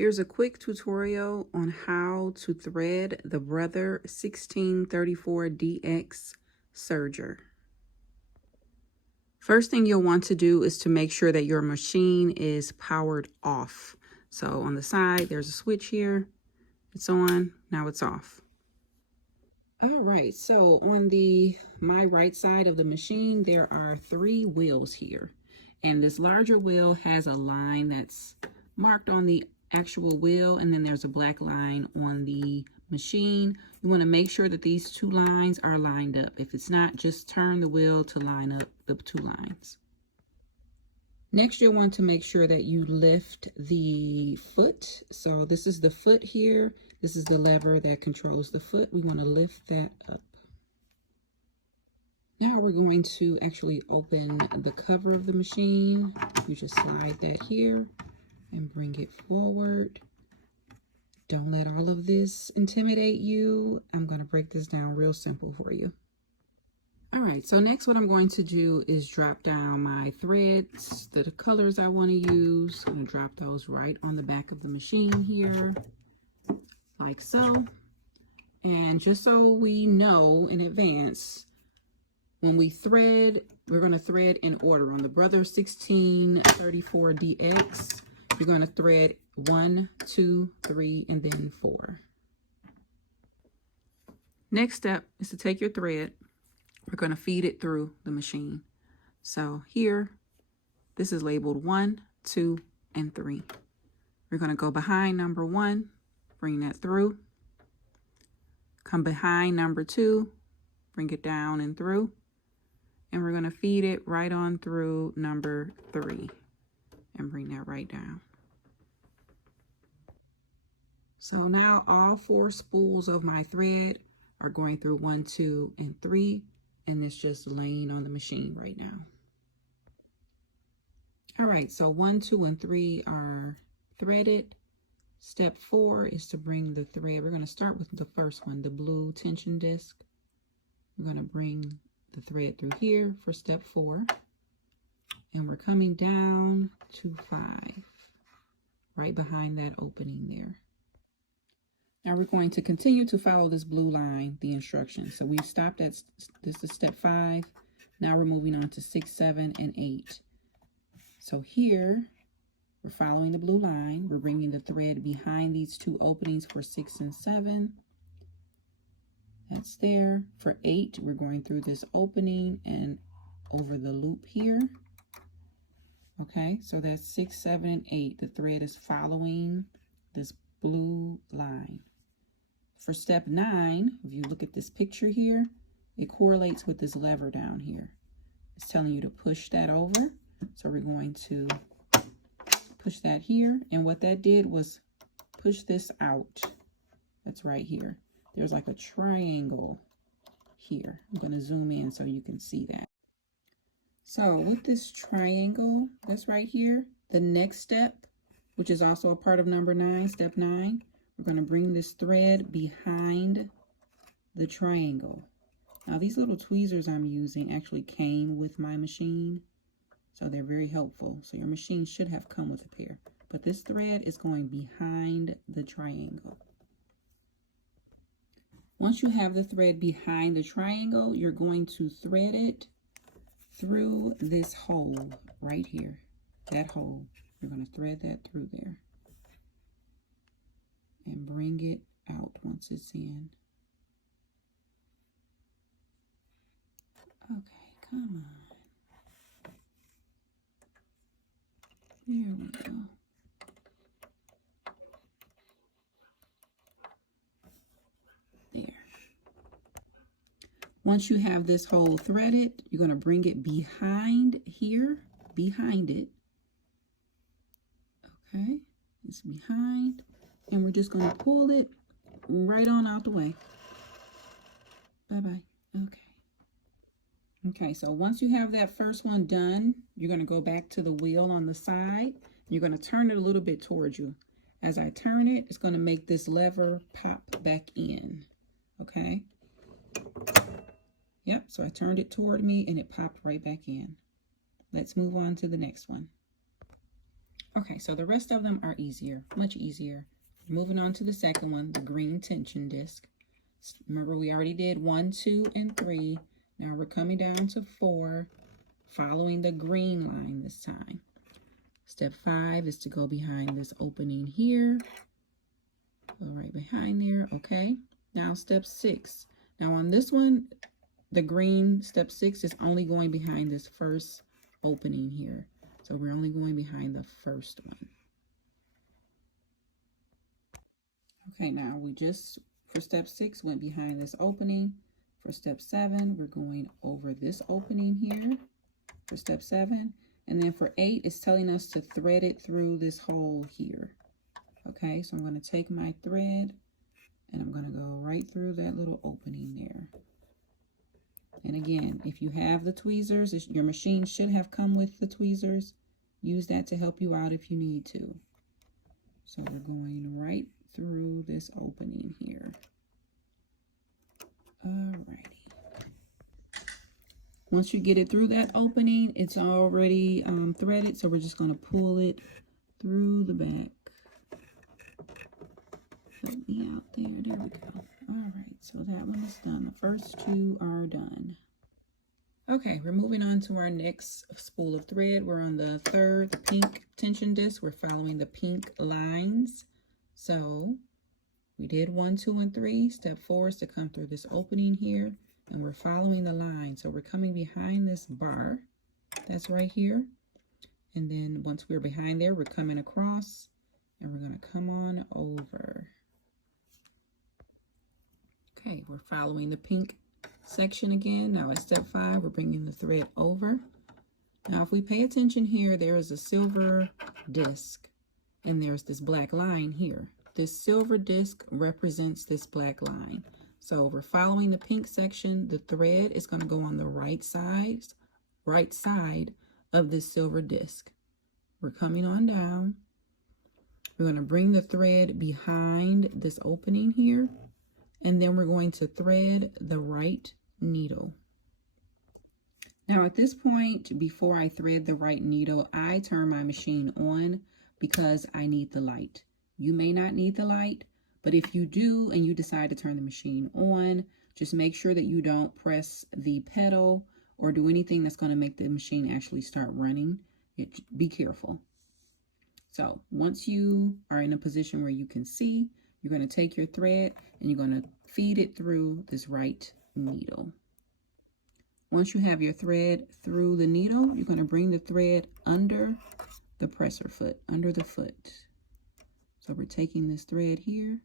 Here's a quick tutorial on how to thread the Brother 1634DX Serger. First thing you'll want to do is to make sure that your machine is powered off. So on the side, there's a switch here. It's on, now it's off. All right, so on my right side of the machine, there are 3 wheels here. And this larger wheel has a line that's marked on the actual wheel, and then there's a black line on the machine. You want to make sure that these 2 lines are lined up. If it's not, just turn the wheel to line up the 2 lines. Next, you'll want to make sure that you lift the foot. So this is the foot here. This is the lever that controls the foot. We want to lift that up. Now we're going to actually open the cover of the machine. You just slide that here and bring it forward. Don't let all of this intimidate you. I'm going to break this down real simple for you. All right, so next what I'm going to do is drop down my threads, the colors I want to use. I'm going to drop those right on the back of the machine here, like so. And just so we know in advance, when we thread, we're going to thread in order. On the Brother 1634DX, you're going to thread 1, 2, 3, and then 4. Next step is to take your thread. We're going to feed it through the machine. So here, this is labeled 1, 2, and 3. We're going to go behind number 1, bring that through. Come behind number 2, bring it down and through. And we're going to feed it right on through number 3 and bring that right down. So now all 4 spools of my thread are going through 1, 2, and 3. And it's just laying on the machine right now. All right, so 1, 2, and 3 are threaded. Step 4 is to bring the thread. We're going to start with the first one, the blue tension disc. We're going to bring the thread through here for step 4. And we're coming down to 5, right behind that opening there. Now we're going to continue to follow this blue line, the instructions. So we've stopped at, this is step 5. Now we're moving on to 6, 7, and 8. So here, we're following the blue line. We're bringing the thread behind these 2 openings for 6 and 7. That's there. For 8, we're going through this opening and over the loop here. Okay, so that's 6, 7, and 8. The thread is following this blue line. For step 9, if you look at this picture here, it correlates with this lever down here. It's telling you to push that over. So we're going to push that here. And what that did was push this out. That's right here. There's like a triangle here. I'm going to zoom in so you can see that. So with this triangle that's right here, the next step, which is also a part of number 9, step 9, we're going to bring this thread behind the triangle. Now these little tweezers I'm using actually came with my machine, so they're very helpful. So your machine should have come with a pair, but this thread is going behind the triangle. Once you have the thread behind the triangle, you're going to thread it through this hole right here, that hole. You're going to thread that through there and bring it out once it's in. Okay, come on. There we go. There. Once you have this hole threaded, you're going to bring it behind here, behind it. Okay, it's behind, and we're just going to pull it right on out the way. Bye-bye. Okay, so once you have that first one done, you're going to go back to the wheel on the side. You're going to turn it a little bit towards you. As I turn it, it's going to make this lever pop back in. Okay? Yep, so I turned it toward me and it popped right back in. Let's move on to the next one. Okay, so the rest of them are easier, much easier. Moving on to the second one, the green tension disc. Remember, we already did 1, 2, and 3. Now we're coming down to 4, following the green line this time. Step 5 is to go behind this opening here. Go right behind there, okay. Now step 6. Now on this one, the green step 6 is only going behind this first opening here. So we're only going behind the first one. Okay, now we just, for step 6, went behind this opening. For step 7, we're going over this opening here for step 7. And then for 8, it's telling us to thread it through this hole here. Okay, so I'm going to take my thread and I'm going to go right through that little opening there. And again, if you have the tweezers, your machine should have come with the tweezers. Use that to help you out if you need to. So we're going right through this opening here. Alrighty. Once you get it through that opening, it's already threaded, so we're just going to pull it through the back. Help me out there. There we go. Alright, so that one is done. The first 2 are done. Okay, we're moving on to our next spool of thread. We're on the 3rd, the pink tension disc. We're following the pink lines. So we did 1, 2, and 3. Step 4 is to come through this opening here, and we're following the line. So we're coming behind this bar that's right here. And then once we're behind there, we're coming across, and we're going to come on over. Okay, we're following the pink section again. Now at step 5, we're bringing the thread over. Now if we pay attention here, there is a silver disc and there's this black line here. This silver disc represents this black line. So we're following the pink section. The thread is going to go on the right side of this silver disc. We're coming on down. We're going to bring the thread behind this opening here, and then we're going to thread the right needle. Now at this point, before I thread the right needle, I turn my machine on because I need the light. You may not need the light, but if you do and you decide to turn the machine on, just make sure that you don't press the pedal or do anything that's going to make the machine actually start running. Be careful. So once you are in a position where you can see, you're going to take your thread and you're going to feed it through this right needle. Once you have your thread through the needle, you're going to bring the thread under the presser foot, under the foot. So we're taking this thread here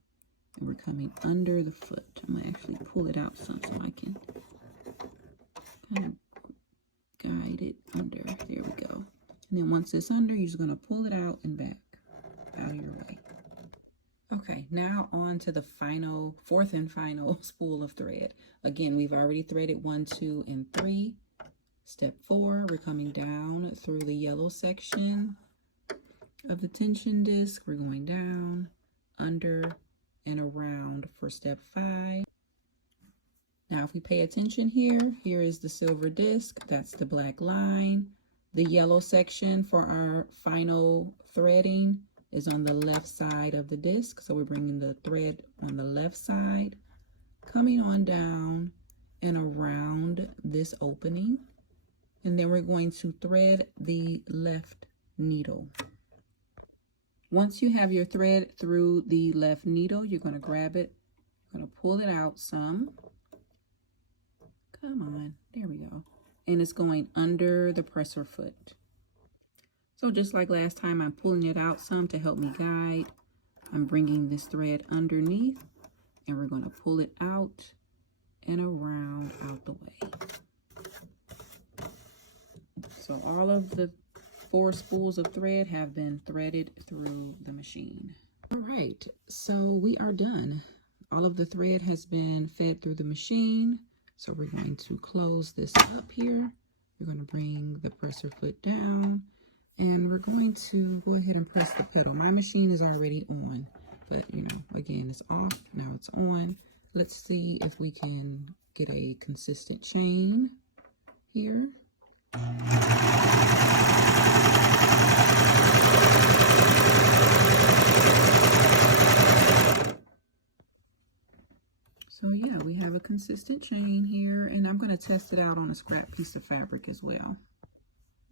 and we're coming under the foot. I'm going to actually pull it out some so I can kind of guide it under. There we go. And then once it's under, you're just going to pull it out and back out of your way. Okay, now on to the final, 4th and final spool of thread. Again, we've already threaded 1, 2, and 3. Step 4, we're coming down through the yellow section of the tension disc. We're going down, under, and around for step 5. Now, if we pay attention here, here is the silver disc. That's the black line. The yellow section for our final threading is on the left side of the disc. So we're bringing the thread on the left side, coming on down and around this opening. And then we're going to thread the left needle. Once you have your thread through the left needle, you're going to grab it. You're going to pull it out some. Come on, there we go. And it's going under the presser foot. So just like last time, I'm pulling it out some to help me guide. I'm bringing this thread underneath and we're going to pull it out and around out the way. So all of the 4 spools of thread have been threaded through the machine. All right, so we are done. All of the thread has been fed through the machine. So we're going to close this up here. We're going to bring the presser foot down and we're going to go ahead and press the pedal. My machine is already on, but you know, again, it's off. Now it's on. Let's see if we can get a consistent chain here. So yeah, we have a consistent chain here, and I'm going to test it out on a scrap piece of fabric as well.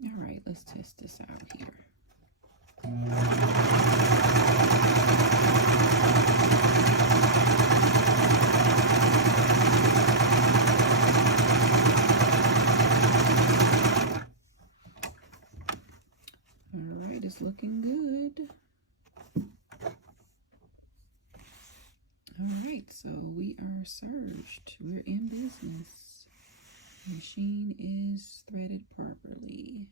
All right, let's test this out here. All right, it's looking good. All right, so we are serged. We're in business. The machine is threaded properly.